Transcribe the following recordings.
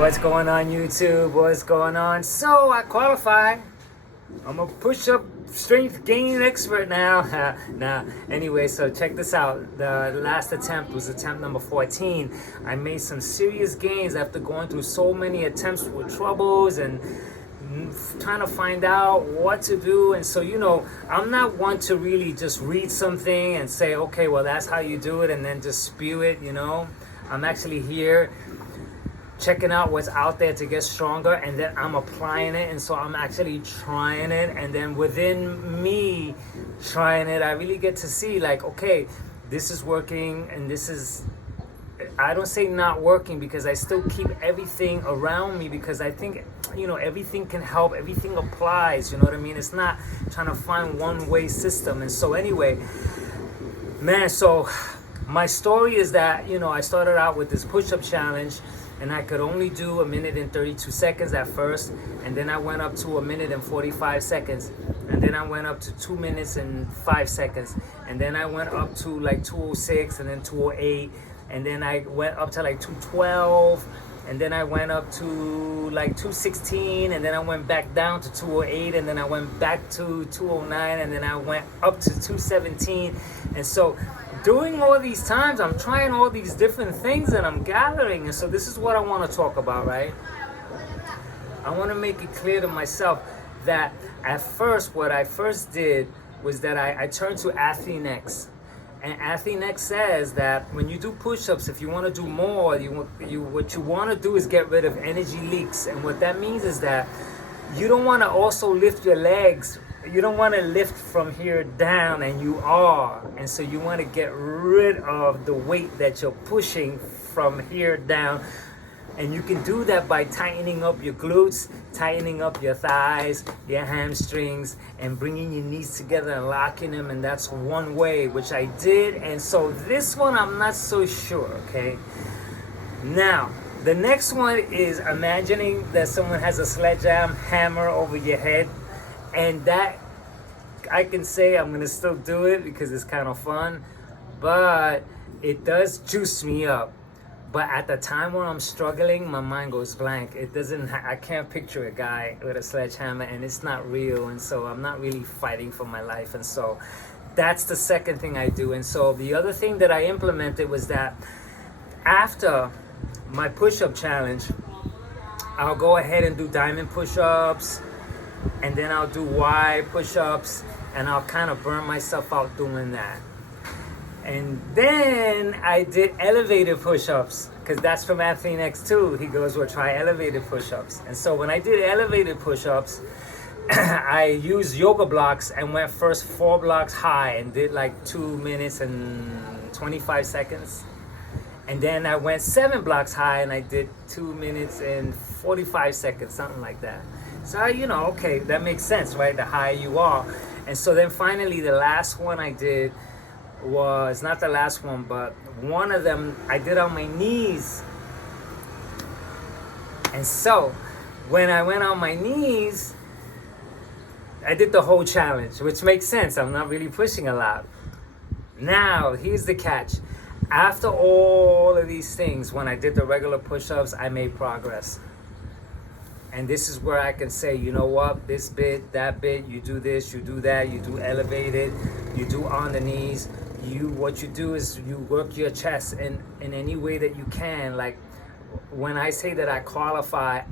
What's going on, YouTube? What's going on? So I qualified. I'm a push-up strength gain expert now. Anyway, so check this out. The last attempt was attempt number 14. I made some serious gains after going through so many attempts with troubles and trying to find out what to do. And so, I'm not one to really just read something and say, okay, well, that's how you do it, and then just spew it. I'm actually here checking out what's out there to get stronger, and then I'm applying it. And so I'm actually trying it, and then within me trying it, I really get to see, like, okay, this is working, and this is, I don't say not working, because I still keep everything around me, because I think, everything can help, everything applies, you know what I mean? It's not trying to find one-way system. And so anyway, man, so my story is that, I started out with this push-up challenge, and I could only do 1 minute and 32 seconds at first, and then I went up to 1 minute and 45 seconds, and then I went up to 2 minutes and 5 seconds, and then I went up to like 206, and then 208, and then I went up to like 212, and then I went up to like 216, and then I went back down to 208, and then I went back to 209, and then I went up to 217. And so doing all these times, I'm trying all these different things, and I'm gathering. And so this is what I want to talk about, right? I want to make it clear to myself that at first, what I first did was that I turned to Athlean X. And Athlean X says that when you do push-ups, if you want to do more, what you want to do is get rid of energy leaks. And what that means is that you don't want to also lift your legs. You don't want to lift from here down, and you are. And so you want to get rid of the weight that you're pushing from here down. And you can do that by tightening up your glutes, tightening up your thighs, your hamstrings, and bringing your knees together and locking them. And that's one way, which I did. And so this one, I'm not so sure, okay? Now, the next one is imagining that someone has a sledgehammer over your head. And that, I can say I'm going to still do it because it's kind of fun. But it does juice me up. But at the time when I'm struggling, my mind goes blank. I can't picture a guy with a sledgehammer, and it's not real. And so I'm not really fighting for my life. And so that's the second thing I do. And so the other thing that I implemented was that after my push-up challenge, I'll go ahead and do diamond push-ups, and then I'll do Y push-ups, and I'll kind of burn myself out doing that. And then I did elevated push-ups, because that's from Athlean X too. He goes, well, try elevated push-ups. And so when I did elevated push-ups, I used yoga blocks and went first 4 blocks high and did like 2 minutes and 25 seconds. And then I went 7 blocks high and I did 2 minutes and 45 seconds, something like that. So, okay, that makes sense, right? The higher you are. And so then finally the last one I did was not the last one, but one of them I did on my knees. And so when I went on my knees, I did the whole challenge, which makes sense. I'm not really pushing a lot. Now, here's the catch. After all of these things, when I did the regular push-ups, I made progress. And this is where I can say, you know what, this bit, that bit, you do this, you do that, you do elevated, you do on the knees. What you do is you work your chest in any way that you can. Like when I say that I qualify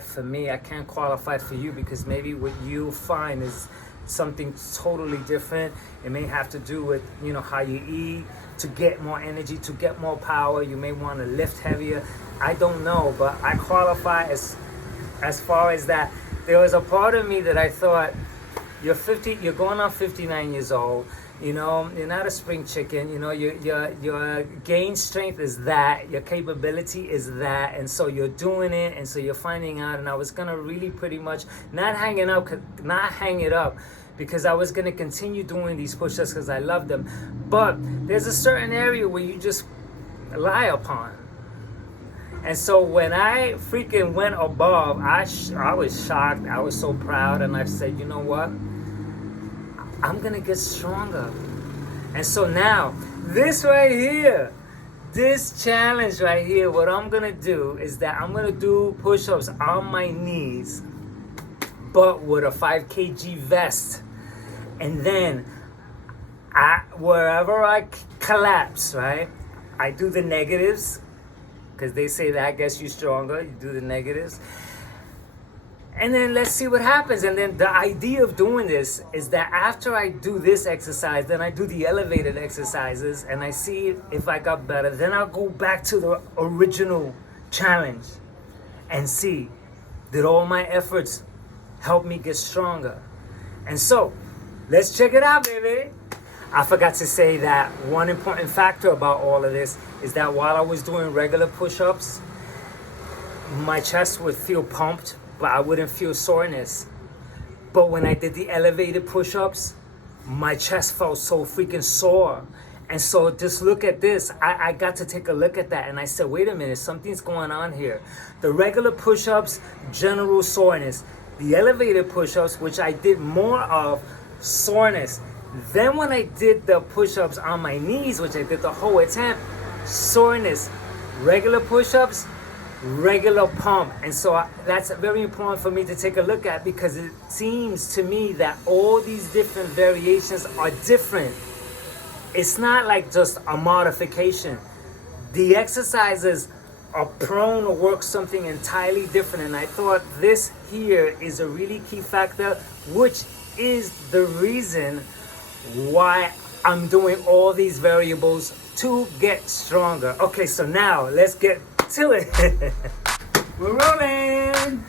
for me. I can't qualify for you, because maybe what you find is something totally different. It may have to do with, how you eat, to get more energy, to get more power. You may want to lift heavier. I don't know, but I qualify as far as that. There was a part of me that I thought, you're going on 59 years old. You're not a spring chicken. Your gain strength is that, your capability is that, and so you're doing it, and so you're finding out. And I was gonna really pretty much not hang it up, because I was gonna continue doing these push-ups because I love them. But there's a certain area where you just lie upon. And so when I freaking went above, I was shocked. I was so proud, and I said, you know what? I'm gonna get stronger. And so now, this right here, this challenge right here, what I'm gonna do is that I'm gonna do push-ups on my knees, but with a 5 kg vest. And then wherever I collapse, right, I do the negatives, because they say that gets you stronger. You do the negatives. And then let's see what happens. And then the idea of doing this is that after I do this exercise, then I do the elevated exercises and I see if I got better. Then I'll go back to the original challenge and see, did all my efforts help me get stronger? And so, let's check it out, baby. I forgot to say that one important factor about all of this is that while I was doing regular push-ups, my chest would feel pumped, but I wouldn't feel soreness. But when I did the elevated push-ups, my chest felt so freaking sore. And so just look at this. I got to take a look at that and I said, wait a minute, something's going on here. The regular push-ups, general soreness. The elevated push-ups, which I did more of, soreness. Then when I did the push-ups on my knees, which I did the whole attempt, soreness. Regular push-ups, regular pump. And so that's very important for me to take a look at, because it seems to me that all these different variations are different. It's not like just a modification. The exercises are prone to work something entirely different, and I thought this here is a really key factor, which is the reason why I'm doing all these variables to get stronger. Okay, so now let's get to it. We're rolling.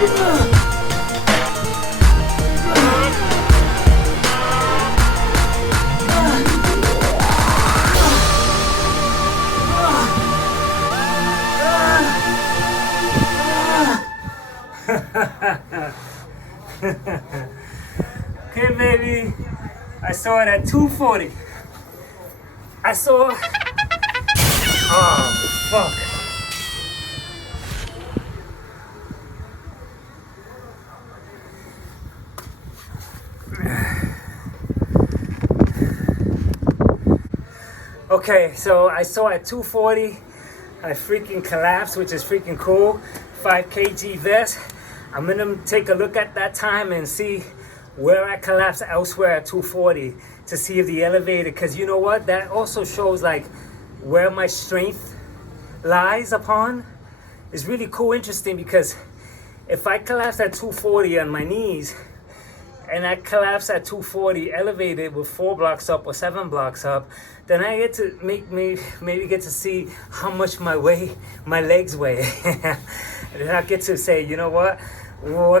Okay, baby. I saw it at 240. I saw. Oh, fuck. Okay, so I saw at 240. I freaking collapsed, which is freaking cool. 5 kg vest. I'm gonna take a look at that time and see where I collapsed elsewhere at 240 to see if the elevator, because you know what, that also shows like where my strength lies upon. It's really cool, interesting, because if I collapse at 240 on my knees and I collapse at 240 elevated with 4 blocks up or 7 blocks up, then I get to maybe get to see how much my legs weigh. And then I get to say, you know what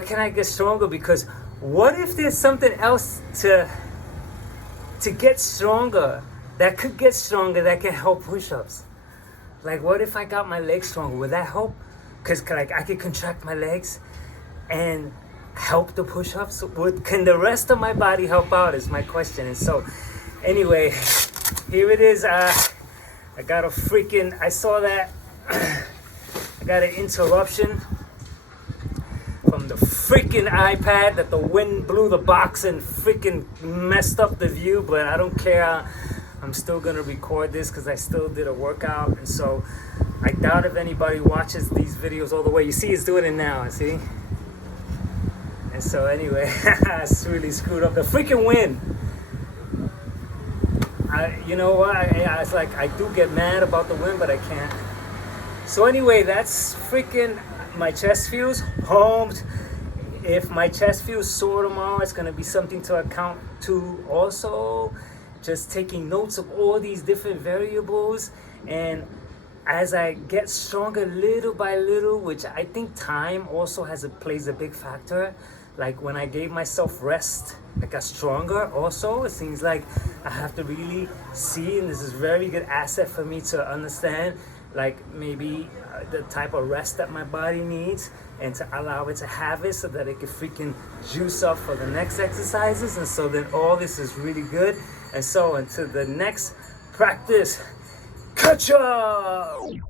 can I get stronger? Because what if there's something else to get stronger, that could get stronger, that can help push-ups? Like, what if I got my legs stronger? Would that help? Because like I could contract my legs and help the push-ups. Can the rest of my body help out is my question. And so anyway, here it is. I saw that. I got an interruption from the freaking iPad that the wind blew the box and freaking messed up the view, but I don't care. I'm still gonna record this because I still did a workout, and so I doubt if anybody watches these videos all the way. You see, it's doing it now, see? And so anyway, it's really screwed up. The freaking wind. You know what? It's like I do get mad about the wind, but I can't. So anyway, that's freaking my chest feels homed. If my chest feels sore tomorrow, it's gonna be something to account to also. Just taking notes of all these different variables, and as I get stronger little by little, which I think time also plays a big factor. Like when I gave myself rest, I got stronger also. It seems like I have to really see, and this is a very good asset for me to understand, like maybe the type of rest that my body needs, and to allow it to have it so that it can freaking juice up for the next exercises. And so then all this is really good. And so until the next practice, catch up!